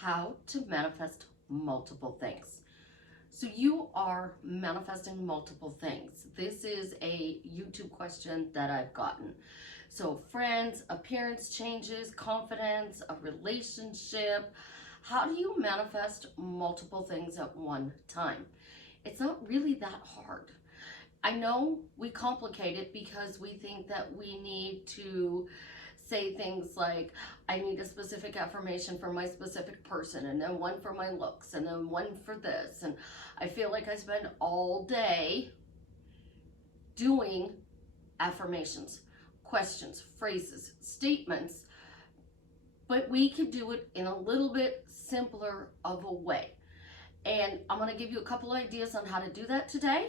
how to manifest multiple things. So you are manifesting multiple things. This is a YouTube question that I've gotten. So friends, appearance changes, confidence, a relationship. How do you manifest multiple things at one time? It's not really that hard. I know we complicate it because we think that we need to say things like, I need a specific affirmation for my specific person, and then one for my looks, and then one for this. And I feel like I spend all day doing affirmations, questions, phrases, statements, but we could do it in a little bit simpler of a way. And I'm going to give you a couple ideas on how to do that today.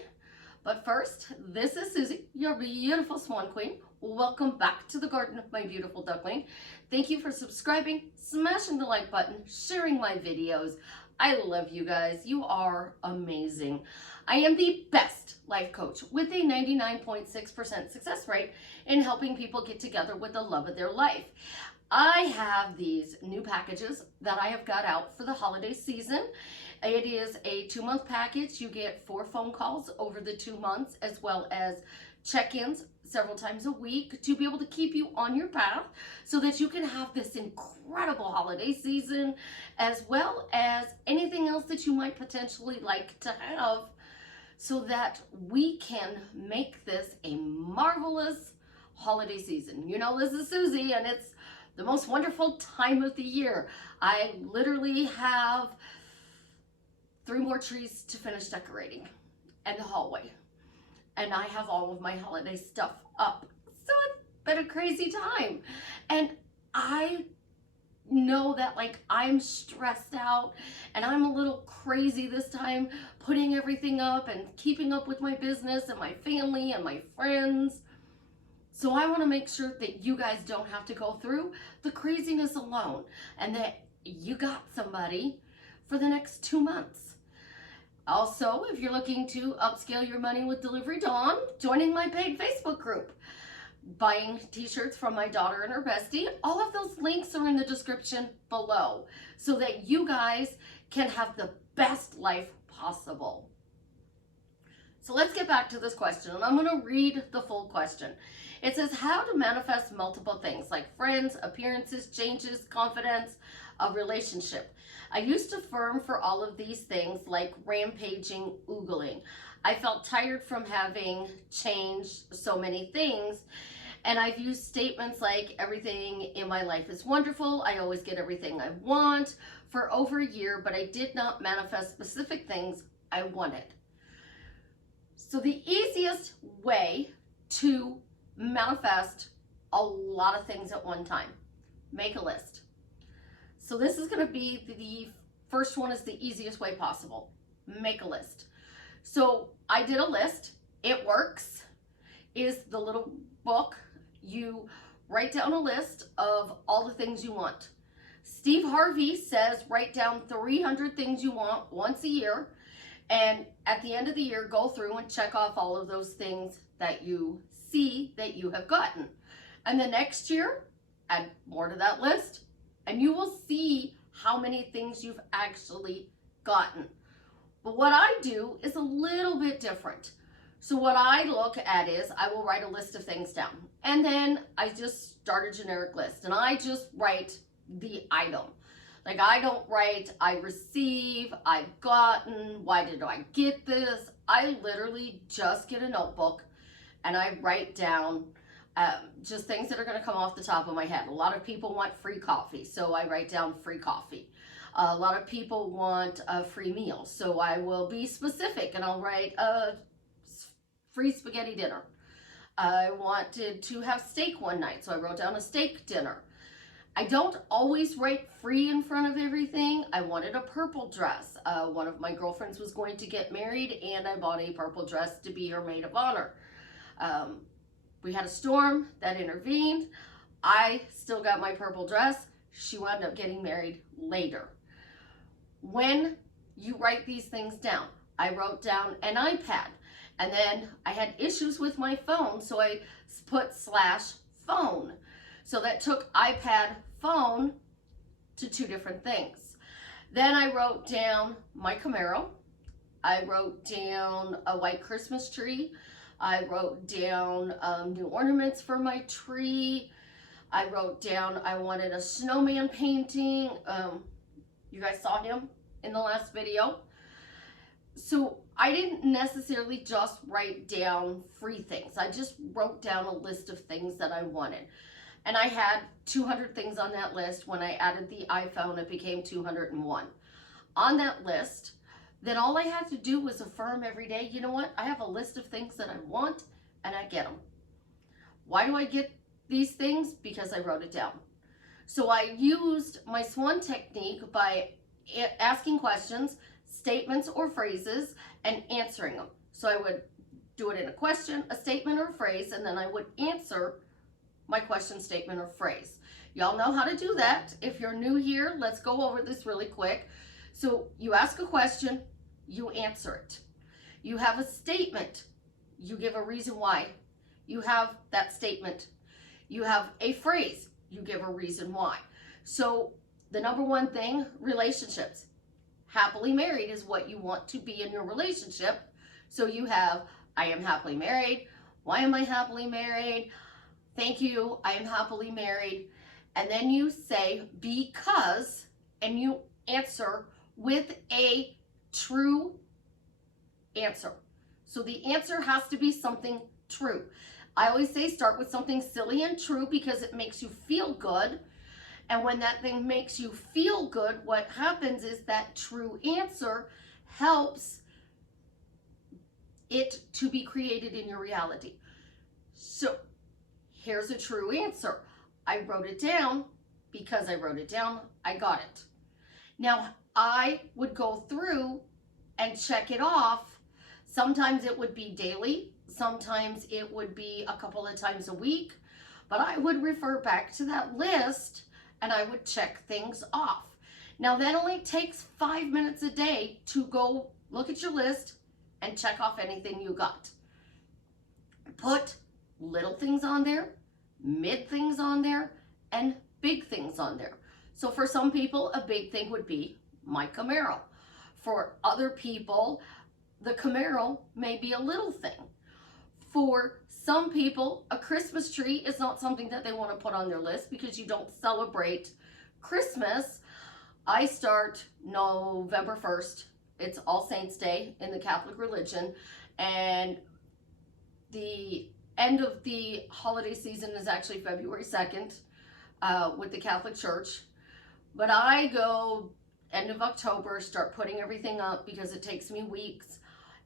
But first, this is Susie, your beautiful swan queen. Welcome back to the garden, my beautiful duckling. Thank you for subscribing, smashing the like button, sharing my videos. I love you guys. You are amazing. I am the best life coach with a 99.6% success rate in helping people get together with the love of their life. I have these new packages that I have got out for the holiday season. It is a 2-month package. You get 4 phone calls over the 2 months, as well as check-ins several times a week to be able to keep you on your path so that you can have this incredible holiday season, as well as anything else that you might potentially like to have, so that we can make this a marvelous holiday season. You know, this is Susie, and it's the most wonderful time of the year. I literally have 3 more trees to finish decorating and the hallway. And I have all of my holiday stuff up. So it's been a crazy time. And I know that I'm stressed out and I'm a little crazy this time putting everything up and keeping up with my business and my family and my friends. So I want to make sure that you guys don't have to go through the craziness alone and that you got somebody for the next 2 months. Also, if you're looking to upscale your money with Delivery Dawn, joining my paid Facebook group, buying t-shirts from my daughter and her bestie, all of those links are in the description below so that you guys can have the best life possible. So let's get back to this question, and I'm going to read the full question. It says, how to manifest multiple things like friends, appearances, changes, confidence, a relationship. I used to affirm for all of these things like rampaging, oogling. I felt tired from having changed so many things, and I've used statements like everything in my life is wonderful, I always get everything I want for over a year, but I did not manifest specific things I wanted. So the easiest way to manifest a lot of things at one time, make a list. So this is going to be the first one, is the easiest way possible. Make a list. So I did a list. It works. Is the little book. You write down a list of all the things you want. Steve Harvey says write down 300 things you want once a year. And at the end of the year, go through and check off all of those things that you see that you have gotten. And the next year, add more to that list, and you will see how many things you've actually gotten. But what I do is a little bit different. So what I look at is I will write a list of things down, and then I just start a generic list, and I just write the item. Like, I don't write I receive, I've gotten, why did I get this? I literally just get a notebook and I write down just things that are going to come off the top of my head. A lot of people want free coffee, so I write down free coffee. A lot of people want a free meal, so I will be specific and I'll write a free spaghetti dinner. I wanted to have steak one night, so I wrote down a steak dinner. I don't always write free in front of everything. I wanted a purple dress. One of my girlfriends was going to get married, and I bought a purple dress to be her maid of honor. We had a storm that intervened. I still got my purple dress. She wound up getting married later. When you write these things down, I wrote down an iPad, and then I had issues with my phone, so I put /phone. So that took iPad, phone to 2 different things. Then I wrote down my Camaro. I wrote down a white Christmas tree. I wrote down new ornaments for my tree. I wrote down I wanted a snowman painting. You guys saw him in the last video. So I didn't necessarily just write down free things. I just wrote down a list of things that I wanted. And I had 200 things on that list. When I added the iPhone, it became 201. On that list, then all I had to do was affirm every day, you know what? I have a list of things that I want and I get them. Why do I get these things? Because I wrote it down. So I used my SWAN technique by asking questions, statements or phrases, and answering them. So I would do it in a question, a statement, or a phrase, and then I would answer my question, statement, or phrase. Y'all know how to do that. If you're new here, let's go over this really quick. So you ask a question, you answer it. You have a statement, you give a reason why. You have that statement. You have a phrase, you give a reason why. So the number one thing, relationships. Happily married is what you want to be in your relationship. So you have, I am happily married. Why am I happily married? Thank you, I am happily married. And then you say because, and you answer with a true answer. So the answer has to be something true. I always say start with something silly and true because it makes you feel good. And when that thing makes you feel good, what happens is that true answer helps it to be created in your reality. So here's a true answer. I wrote it down. Because I wrote it down, I got it. Now, I would go through and check it off. Sometimes it would be daily. Sometimes it would be a couple of times a week. But I would refer back to that list and I would check things off. Now, that only takes 5 minutes a day to go look at your list and check off anything you got. Put little things on there, mid things on there, and big things on there. So for some people, a big thing would be my Camaro. For other people, the Camaro may be a little thing. For some people, a Christmas tree is not something that they want to put on their list because you don't celebrate Christmas. I start November 1st. It's All Saints Day in the Catholic religion. And the end of the holiday season is actually February 2nd with the Catholic Church. But I go end of October, start putting everything up because it takes me weeks.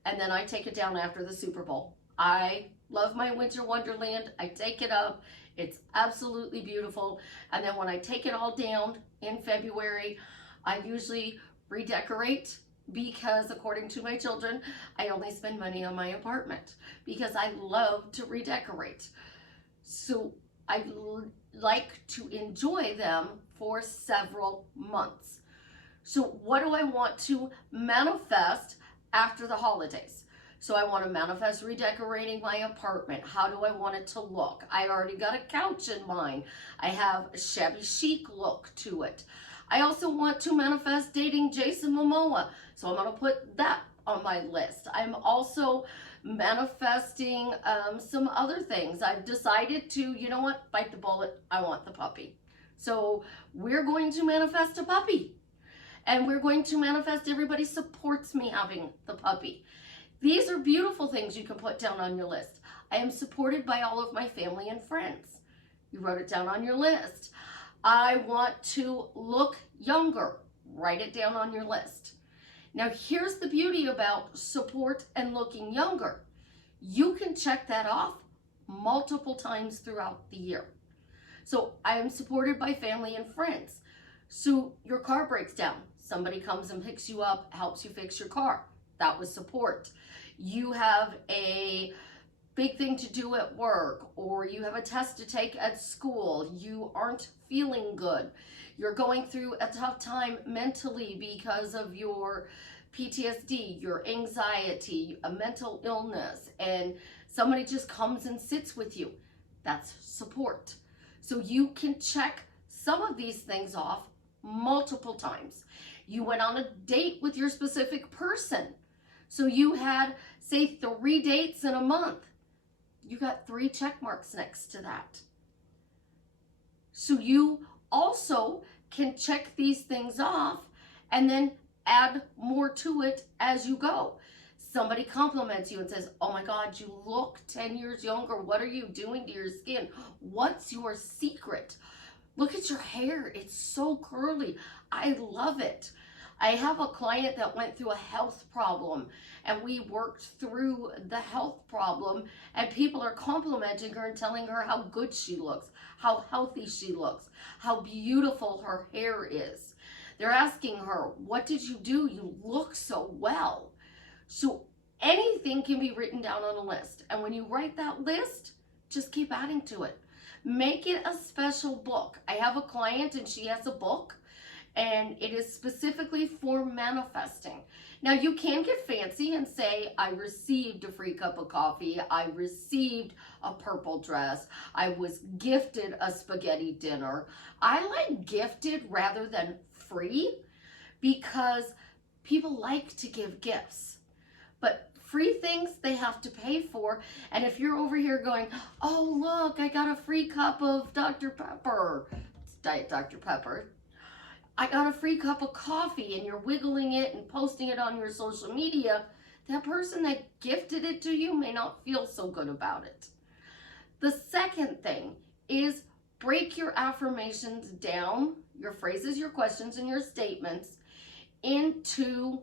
And then I take it down after the Super Bowl. I love my winter wonderland. I take it up. It's absolutely beautiful. And then when I take it all down in February, I usually redecorate because according to my children, I only spend money on my apartment because I love to redecorate. So I like to enjoy them for several months. So what do I want to manifest after the holidays? So I want to manifest redecorating my apartment. How do I want it to look? I already got a couch in mind. I have a shabby chic look to it. I also want to manifest dating Jason Momoa. So I'm going to put that on my list. I'm also manifesting some other things. I've decided to, you know what, bite the bullet. I want the puppy. So we're going to manifest a puppy. And we're going to manifest everybody supports me having the puppy. These are beautiful things you can put down on your list. I am supported by all of my family and friends. You wrote it down on your list. I want to look younger. Write it down on your list. Now, here's the beauty about support and looking younger. You can check that off multiple times throughout the year. So I am supported by family and friends. So your car breaks down. Somebody comes and picks you up, helps you fix your car. That was support. You have a big thing to do at work, or you have a test to take at school. You aren't feeling good. You're going through a tough time mentally because of your PTSD, your anxiety, a mental illness, and somebody just comes and sits with you. That's support. So you can check some of these things off multiple times. You went on a date with your specific person. So you had, say, 3 dates in a month. You got 3 check marks next to that. So you also can check these things off and then add more to it as you go. Somebody compliments you and says, oh my God, you look 10 years younger. What are you doing to your skin? What's your secret? Look at your hair. It's so curly. I love it. I have a client that went through a health problem, and we worked through the health problem, and people are complimenting her and telling her how good she looks, how healthy she looks, how beautiful her hair is. They're asking her, what did you do? You look so well. So anything can be written down on a list. And when you write that list, just keep adding to it. Make it a special book. I have a client and she has a book, and it is specifically for manifesting. Now you can get fancy and say, I received a free cup of coffee. I received a purple dress. I was gifted a spaghetti dinner. I like gifted rather than free because people like to give gifts. But free things they have to pay for. And if you're over here going, oh, look, I got a free cup of Dr. Pepper. It's Diet Dr. Pepper. I got a free cup of coffee, and you're wiggling it and posting it on your social media. That person that gifted it to you may not feel so good about it. The second thing is break your affirmations down, your phrases, your questions, and your statements into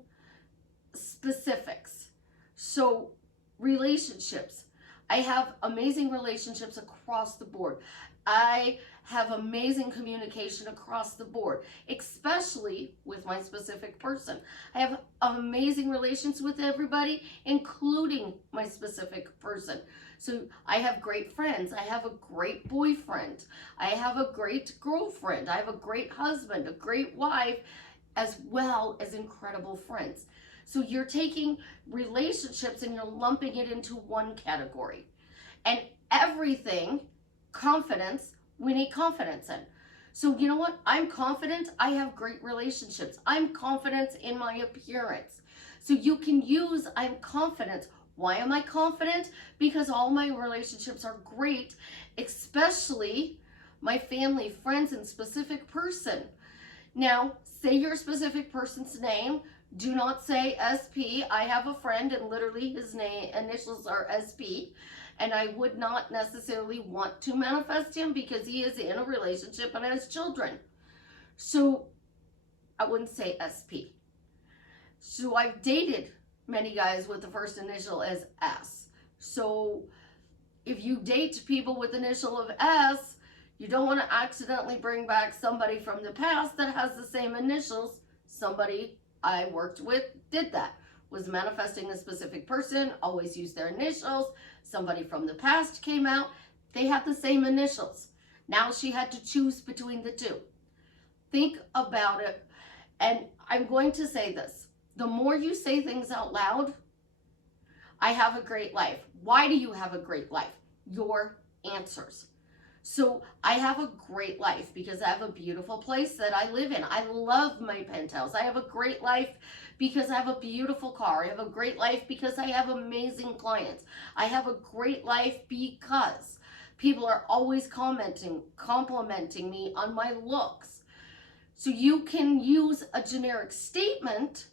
specifics. So relationships. I have amazing relationships across the board. I have amazing communication across the board, especially with my specific person. I have amazing relations with everybody, including my specific person. So I have great friends. I have a great boyfriend. I have a great girlfriend. I have a great husband, a great wife, as well as incredible friends. So you're taking relationships and you're lumping it into one category. And everything, confidence, we need confidence in. So you know what? I'm confident. I have great relationships. I'm confident in my appearance. So you can use I'm confident. Why am I confident? Because all my relationships are great, especially my family, friends, and specific person. Now, say your specific person's name. Do not say SP. I have a friend and literally his name initials are SP, and I would not necessarily want to manifest him because he is in a relationship and has children. So I wouldn't say SP. So I've dated many guys with the first initial as S. So if you date people with initial of S, you don't want to accidentally bring back somebody from the past that has the same initials. Somebody I worked with did that, was manifesting a specific person, always used their initials. Somebody from the past came out, they had the same initials. Now she had to choose between the two. Think about it. And I'm going to say this. The more you say things out loud, I have a great life. Why do you have a great life? Your answers. So I have a great life because I have a beautiful place that I live in. I love my penthouse. I have a great life because I have a beautiful car. I have a great life because I have amazing clients. I have a great life because people are always complimenting me on my looks. So you can use a generic statement.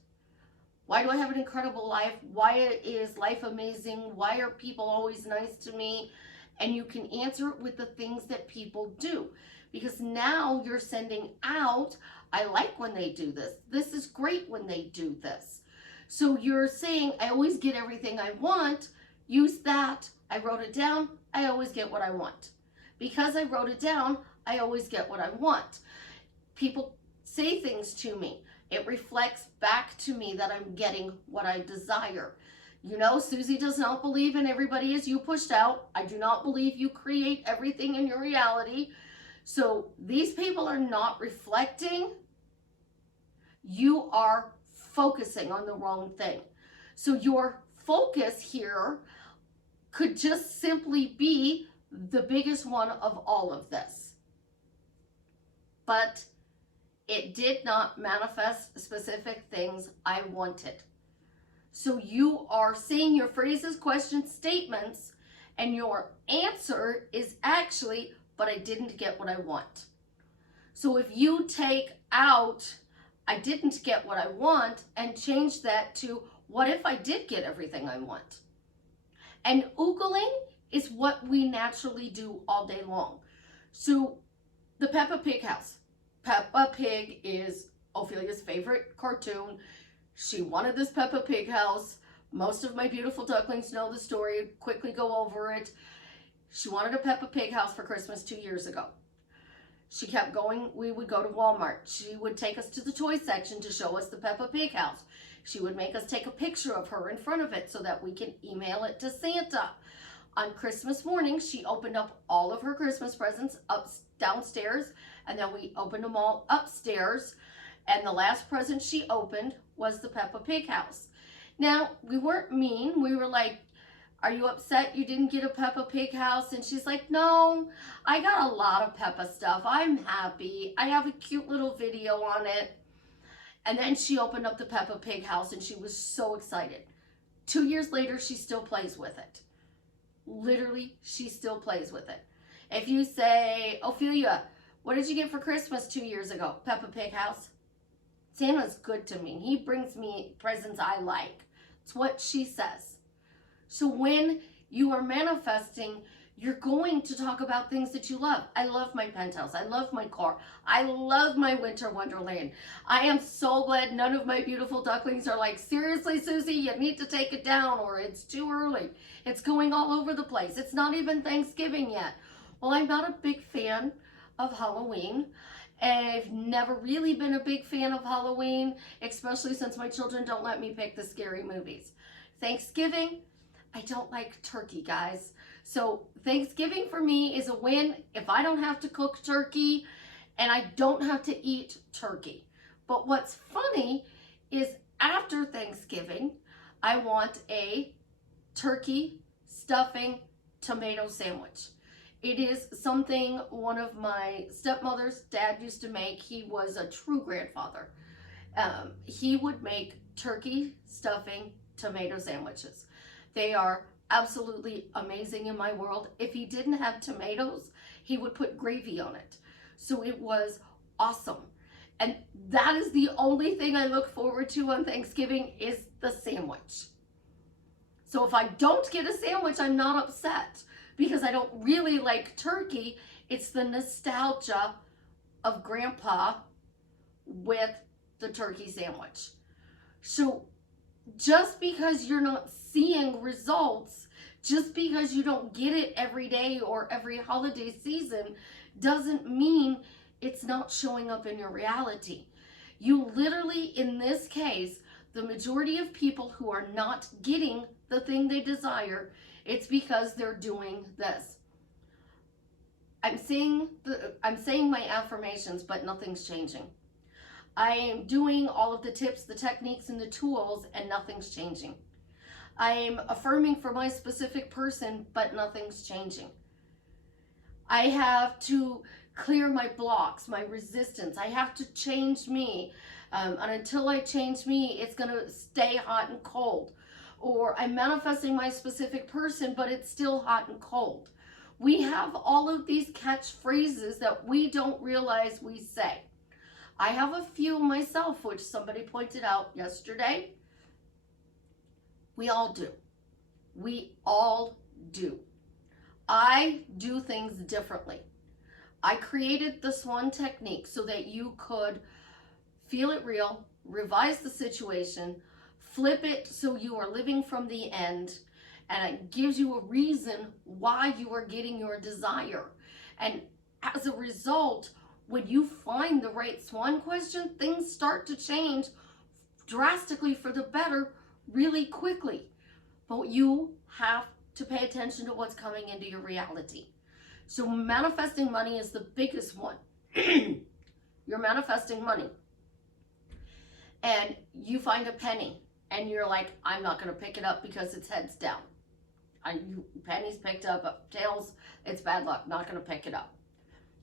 Why do I have an incredible life? Why is life amazing? Why are people always nice to me? And you can answer it with the things that people do. Because now you're sending out, I like when they do this. This is great when they do this. So you're saying, I always get everything I want. Use that. I wrote it down. I always get what I want. Because I wrote it down, I always get what I want. People say things to me. It reflects back to me that I'm getting what I desire. You know, Susie does not believe in everybody as you pushed out. I do not believe you create everything in your reality. So these people are not reflecting. You are focusing on the wrong thing. So your focus here could just simply be the biggest one of all of this. But It did not manifest specific things I wanted. So you are saying your phrases, questions, statements, and your answer is actually, but I didn't get what I want. So if you take out, I didn't get what I want, and change that to, what if I did get everything I want? And oogling is what we naturally do all day long. So the Peppa Pig house. Peppa Pig is Ophelia's favorite cartoon. She wanted this Peppa Pig house. Most of my beautiful ducklings know the story. Quickly go over it. She wanted a Peppa Pig house for Christmas 2 years ago. She kept going. We would go to Walmart. She would take us to the toy section to show us the Peppa Pig house. She would make us take a picture of her in front of it so that we can email it to Santa. On Christmas morning, she opened up all of her Christmas presents downstairs, and then we opened them all upstairs. And the last present she opened was the Peppa Pig house. Now, we weren't mean. We were like, are you upset you didn't get a Peppa Pig house? And she's like, no, I got a lot of Peppa stuff. I'm happy. I have a cute little video on it. And then she opened up the Peppa Pig house and she was so excited. 2 years later, she still plays with it. Literally, she still plays with it. If you say, Ophelia, what did you get for Christmas 2 years ago? Peppa Pig house. Santa's good to me. He brings me presents I like. It's what she says. So when you are manifesting, you're going to talk about things that you love. I love my penthouse. I love my car. I love my winter wonderland. I am so glad none of my beautiful ducklings are like, seriously, Susie, you need to take it down, or it's too early. It's going all over the place. It's not even Thanksgiving yet. Well, I'm not a big fan of Halloween. I've never really been a big fan of Halloween, especially since my children don't let me pick the scary movies. Thanksgiving, I don't like turkey, guys. So Thanksgiving for me is a win if I don't have to cook turkey and I don't have to eat turkey. But what's funny is after Thanksgiving, I want a turkey stuffing tomato sandwich. It is something one of my stepmother's dad used to make. He was a true grandfather. He would make turkey stuffing tomato sandwiches. They are absolutely amazing in my world. If he didn't have tomatoes, he would put gravy on it. So it was awesome. And that is the only thing I look forward to on Thanksgiving is the sandwich. So if I don't get a sandwich, I'm not upset because I don't really like turkey. It's the nostalgia of Grandpa with the turkey sandwich. So just because you're not seeing results, just because you don't get it every day or every holiday season, doesn't mean it's not showing up in your reality. You literally, in this case, the majority of people who are not getting the thing they desire, it's because they're doing this. I'm saying my affirmations, but nothing's changing. I am doing all of the tips, the techniques, and the tools, and nothing's changing. I am affirming for my specific person, but nothing's changing. I have to clear my blocks, my resistance. I have to change me. And until I change me, it's going to stay hot and cold. Or I'm manifesting my specific person, but it's still hot and cold. We have all of these catchphrases that we don't realize we say. I have a few myself, which somebody pointed out yesterday. We all do. We all do. I do things differently. I created the SWAN technique so that you could feel it real, revise the situation, flip it so you are living from the end, and it gives you a reason why you are getting your desire. And as a result, when you find the right SWAN question, things start to change drastically for the better really quickly. But you have to pay attention to what's coming into your reality. So manifesting money is the biggest one. You're manifesting money. And you find a penny and you're like, I'm not going to pick it up because it's heads down. Pennies picked up, tails, it's bad luck, not going to pick it up.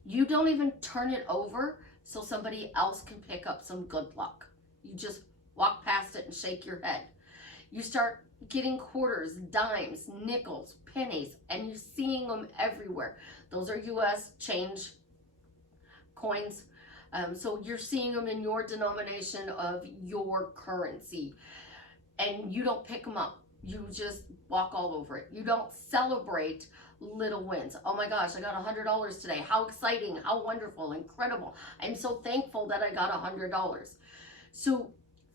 You don't even turn it over. so somebody else can pick up some good luck. You just walk past it and shake your head. You start getting quarters, dimes, nickels, pennies, and you're seeing them everywhere. Those are US change coins. So you're seeing them in your denomination of your currency, and you don't pick them up. You just walk all over it. You don't celebrate little wins. Oh my gosh, I got $100 today. How exciting, how wonderful, incredible. I'm so thankful that I got $100. So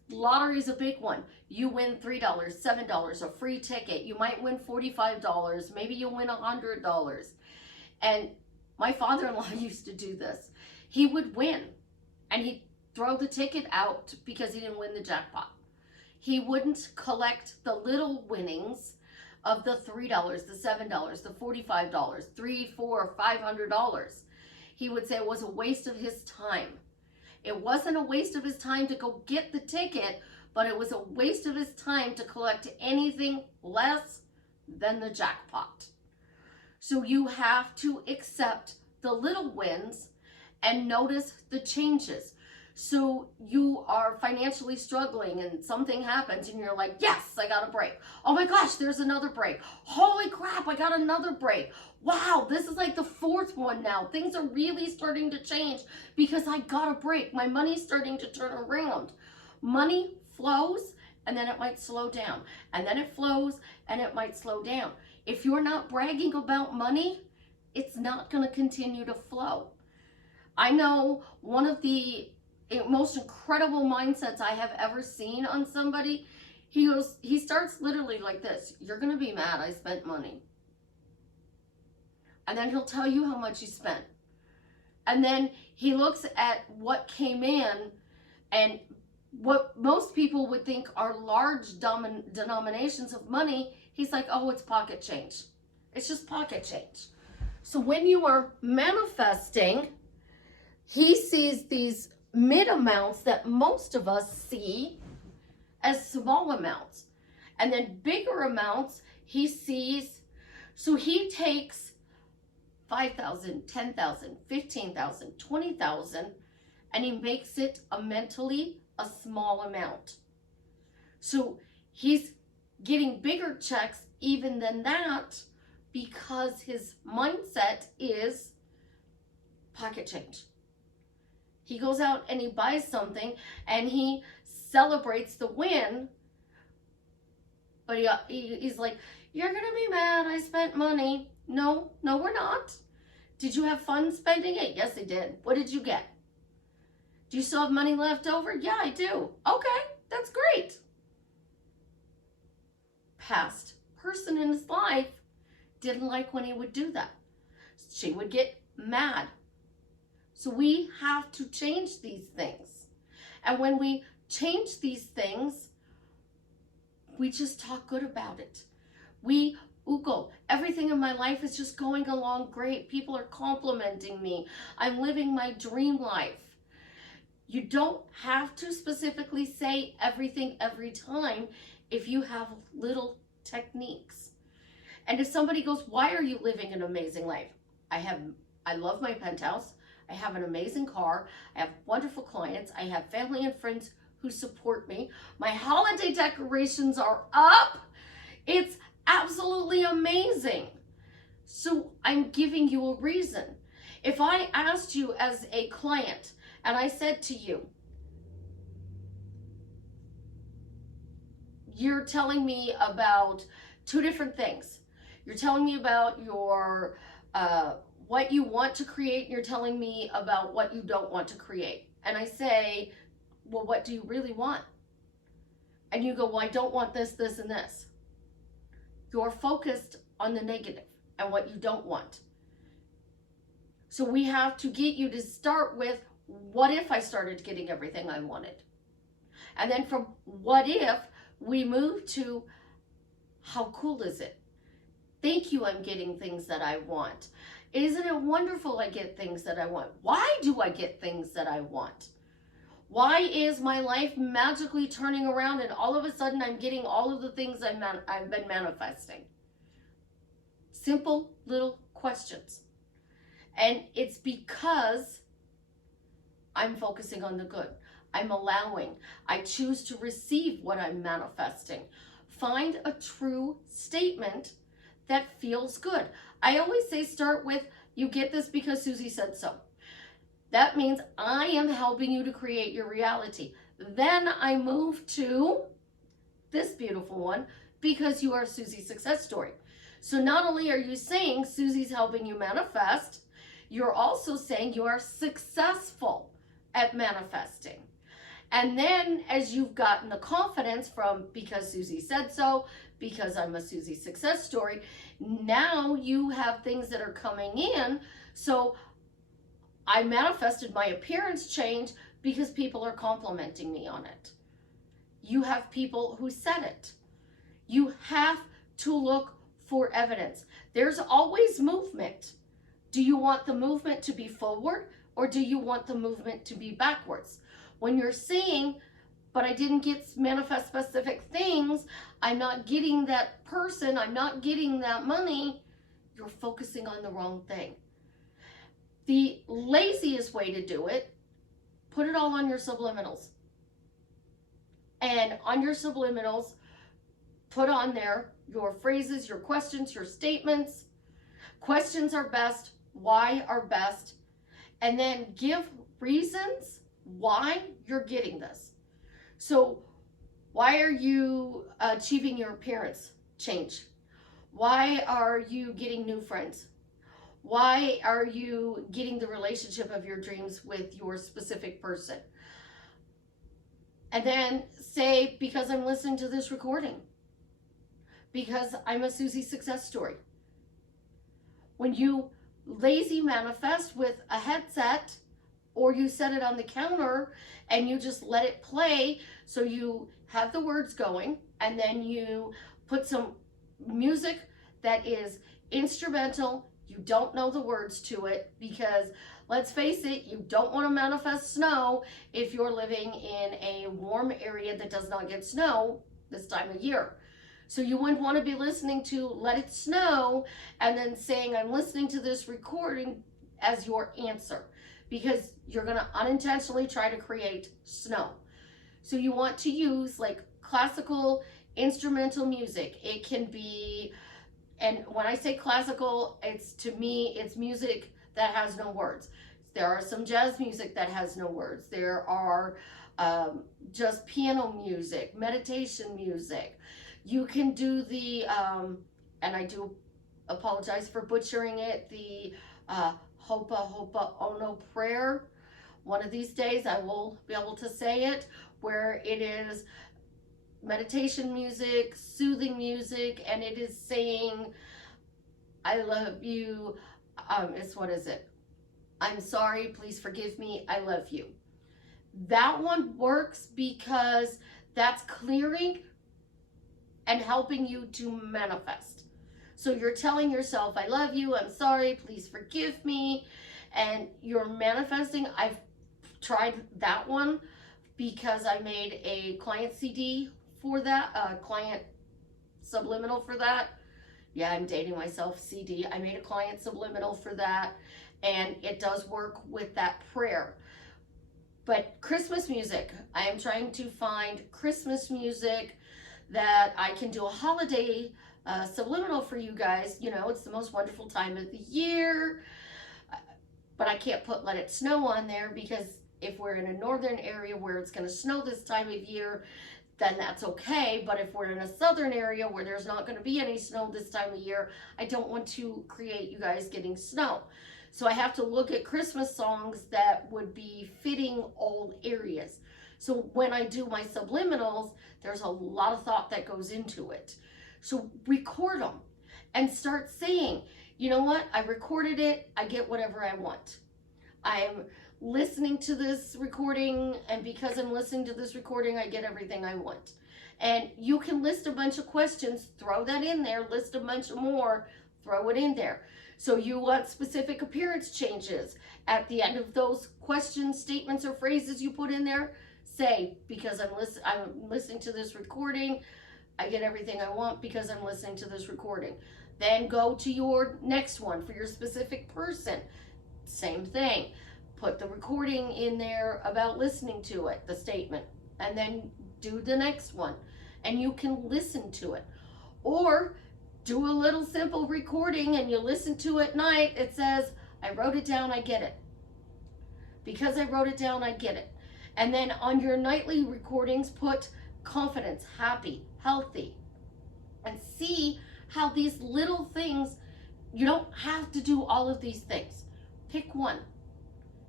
lottery is a big one. You win $3, $7, a free ticket. You might win $45. Maybe you'll win $100. And my father-in-law used to do this. He would win and he'd throw the ticket out because he didn't win the jackpot. He wouldn't collect the little winnings of the $3, the $7, the $45, $3, $4, $500. He would say it was a waste of his time. It wasn't a waste of his time to go get the ticket, but it was a waste of his time to collect anything less than the jackpot. So you have to accept the little wins and notice the changes. So you are financially struggling and something happens and you're like, yes, I got a break. Oh my gosh, there's another break. Holy crap, I got another break. Wow, this is like the fourth one now. Things are really starting to change because I got a break. My money's starting to turn around. Money flows and then it might slow down. And then it flows and it might slow down. If you're not bragging about money, it's not going to continue to flow. I know one of the most incredible mindsets I have ever seen on somebody. He starts literally like this. You're going to be mad I spent money. And then he'll tell you how much he spent. And then he looks at what came in and what most people would think are large denominations of money. He's like, oh, it's pocket change. It's just pocket change. So when you are manifesting, he sees these mid amounts that most of us see as small amounts. And then bigger amounts he sees. So he takes 5,000, 10,000, 15,000, 20,000, and he makes it mentally a small amount. So he's getting bigger checks even than that because his mindset is pocket change. He goes out and he buys something and he celebrates the win, but he's like, you're going to be mad I spent money. No, we're not. Did you have fun spending it? Yes, I did. What did you get? Do you still have money left over? Yeah, I do. Okay, that's great. Past person in his life didn't like when he would do that. She would get mad. So we have to change these things. And when we change these things, we just talk good about it. We oogle. Everything in my life is just going along great. People are complimenting me. I'm living my dream life. You don't have to specifically say everything every time if you have little techniques. And if somebody goes, why are you living an amazing life? I love my penthouse. I have an amazing car. I have wonderful clients. I have family and friends who support me. My holiday decorations are up. It's absolutely amazing. So I'm giving you a reason. If I asked you as a client and I said to you, you're telling me about two different things. You're telling me about your what you want to create, and you're telling me about what you don't want to create. And I say, well, what do you really want? And you go, well, I don't want this, this, and this. You're focused on the negative and what you don't want. So we have to get you to start with, what if I started getting everything I wanted? And then from what if, we move to, how cool is it? Thank you, I'm getting things that I want. Isn't it wonderful I get things that I want? Why do I get things that I want? Why is my life magically turning around and all of a sudden I'm getting all of the things I've been manifesting? Simple little questions. And it's because I'm focusing on the good. I'm allowing. I choose to receive what I'm manifesting. Find a true statement that feels good. I always say start with, you get this because Susie said so. That means I am helping you to create your reality. Then I move to this beautiful one, because you are Susie's success story. So not only are you saying Susie's helping you manifest, you're also saying you are successful at manifesting. And then as you've gotten the confidence from because Susie said so, because I'm a Susie success story, now you have things that are coming in. So I manifested my appearance change because people are complimenting me on it. You have people who said it. You have to look for evidence. There's always movement. Do you want the movement to be forward, or do you want the movement to be backwards? When you're saying, but I didn't get manifest specific things, I'm not getting that person, I'm not getting that money, you're focusing on the wrong thing. The laziest way to do it, put it all on your subliminals. And on your subliminals, put on there your phrases, your questions, your statements. Questions are best, why are best, and then give reasons why you're getting this. So why are you achieving your appearance change? Why are you getting new friends? Why are you getting the relationship of your dreams with your specific person? And then say, because I'm listening to this recording. Because I'm a Susie success story. When you lazy manifest with a headset, or you set it on the counter and you just let it play, so you have the words going, and then you put some music that is instrumental, you don't know the words to it, because let's face it, you don't want to manifest snow if you're living in a warm area that does not get snow this time of year. So you wouldn't want to be listening to Let It Snow and then saying, I'm listening to this recording as your answer, because you're going to unintentionally try to create snow. So you want to use like classical instrumental music. It can be, and when I say classical, it's, to me, it's music that has no words. There are some jazz music that has no words. There are just piano music, meditation music. You can do the, and I do apologize for butchering it, the Hopa Hopa Ono prayer. One of these days I will be able to say it, where it is meditation music, soothing music, and it is saying, I love you. It's, what is it? I'm sorry, please forgive me, I love you. That one works because that's clearing and helping you to manifest. So you're telling yourself, I love you, I'm sorry, please forgive me, and you're manifesting. I've tried that one because I made a client CD for that, client subliminal for that. Yeah, I'm dating myself, CD. I made a client subliminal for that, and it does work with that prayer. But Christmas music, I am trying to find Christmas music that I can do a holiday subliminal for you guys. You know, it's the most wonderful time of the year, but I can't put Let It Snow on there, because if we're in a northern area where it's going to snow this time of year, then that's okay. But if we're in a southern area where there's not going to be any snow this time of year, I don't want to create you guys getting snow. So I have to look at Christmas songs that would be fitting all areas. So when I do my subliminals, there's a lot of thought that goes into it. So record them and start saying, you know what, I recorded it, I get whatever I want. I am listening to this recording, and because I'm listening to this recording, I get everything I want. And you can list a bunch of questions, throw that in there, list a bunch of more, throw it in there. So you want specific appearance changes. At the end of those questions, statements, or phrases you put in there, say, because I'm listening to this recording, I get everything I want because I'm listening to this recording. Then go to your next one for your specific person. Same thing. put the recording in there about listening to it, the statement, and then do the next one, and you can listen to it. Or do a little simple recording and you listen to it at night. It says, I wrote it down, I get it. Because I wrote it down, I get it. And then on your nightly recordings, put confidence, happy, healthy, and see how these little things, you don't have to do all of these things. Pick one.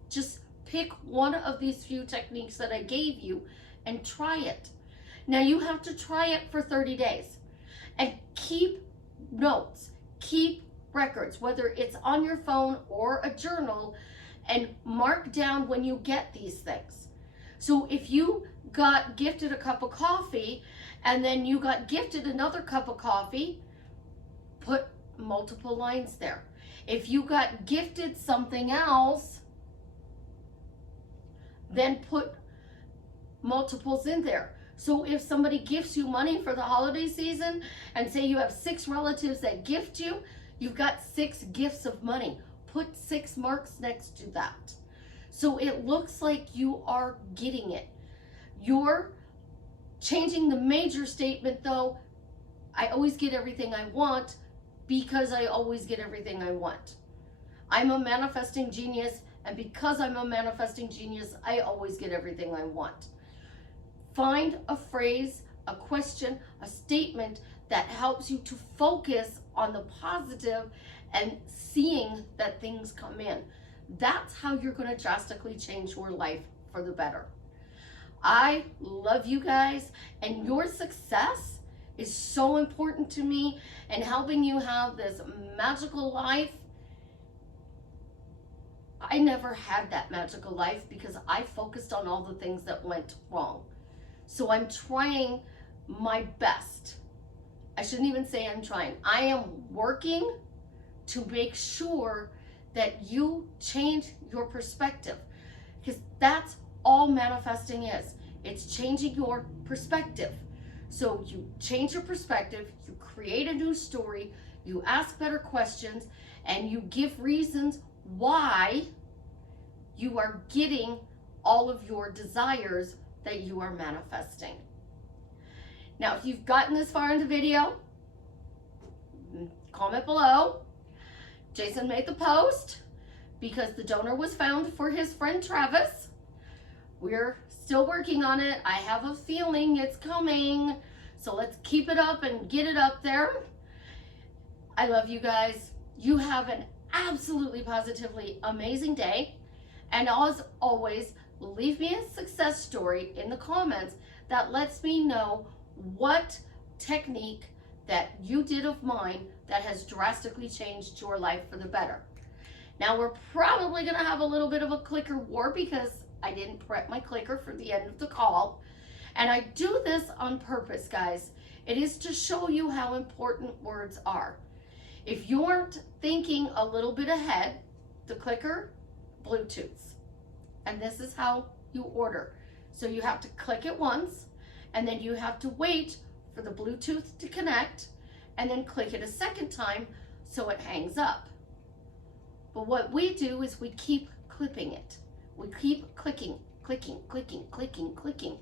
Just pick one of these few techniques that I gave you and try it. Now you have to try it for 30 days and keep notes, keep records, whether it's on your phone or a journal, and mark down when you get these things. So if you got gifted a cup of coffee and then you got gifted another cup of coffee, put multiple lines there. If you got gifted something else, then put multiples in there. So if somebody gifts you money for the holiday season, and say you have 6 relatives that gift you, you've got 6 gifts of money. Put 6 marks next to that. So it looks like you are getting it. You're changing the major statement though, I always get everything I want, because I always get everything I want. I'm a manifesting genius, and because I'm a manifesting genius, I always get everything I want. Find a phrase, a question, a statement that helps you to focus on the positive and seeing that things come in. That's how you're going to drastically change your life for the better. I love you guys, and your success is so important to me, and helping you have this magical life. I never had that magical life because I focused on all the things that went wrong. So I'm trying my best. I shouldn't even say I'm trying. I am working to make sure that you change your perspective, because that's all manifesting is. It's changing your perspective. So you change your perspective, you create a new story, you ask better questions, and you give reasons why you are getting all of your desires that you are manifesting. Now, if you've gotten this far in the video, comment below. Jason made the post because the donor was found for his friend Travis. We're still working on it. I have a feeling it's coming. So let's keep it up and get it up there. I love you guys. You have an absolutely positively amazing day. And as always, leave me a success story in the comments that lets me know what technique that you did of mine that has drastically changed your life for the better. Now we're probably gonna have a little bit of a clicker war because I didn't prep my clicker for the end of the call. And I do this on purpose, guys. It is to show you how important words are. If you aren't thinking a little bit ahead, the clicker, Bluetooths. And this is how you order. So you have to click it once, and then you have to wait for the Bluetooth to connect, and then click it a second time so it hangs up. But what we do is we keep clipping it. We keep clicking, clicking, clicking, clicking, clicking.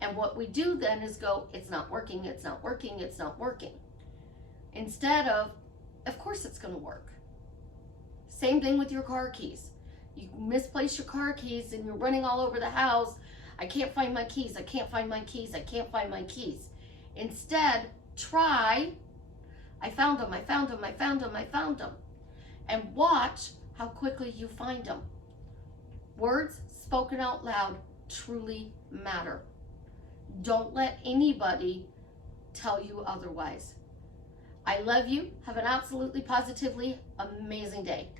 And what we do then is go, it's not working, it's not working, it's not working. Instead of course it's gonna work. Same thing with your car keys. You misplace your car keys and you're running all over the house. I can't find my keys, I can't find my keys, I can't find my keys. Instead, try, I found them, I found them, I found them, I found them. And watch how quickly you find them. Words spoken out loud truly matter. Don't let anybody tell you otherwise. I love you. Have an absolutely positively amazing day.